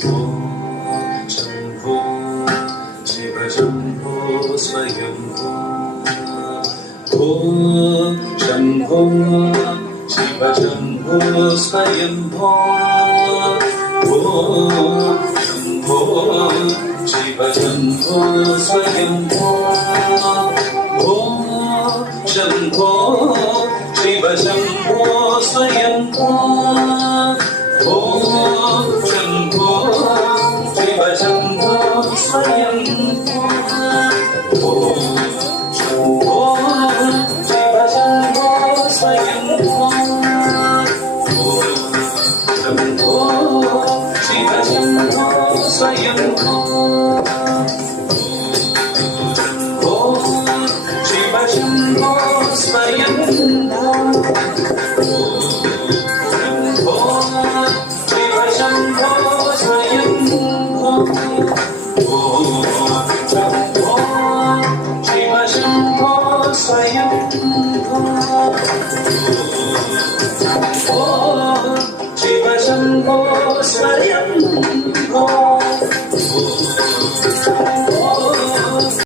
Shambho Shiv Shambho स्वयम्भो Shambho Shiv Shambho स्वयम्भो Shambho Shiv Shambho स्वयम्भो Shambho Shiv Shambho स्वयम्भो Shambho Shiv Shambho स्वयम्भो Shambho Shiv Shambho स्वयम्भो Shambho Shiv Shambho स्वयम्भो Shiv Shambho स्वयम्भो Shambho Shiv Shambho स्वयम्भो Shambho Shiv Shambho स्वयम्भो Shiv Shambho स्वयम्भो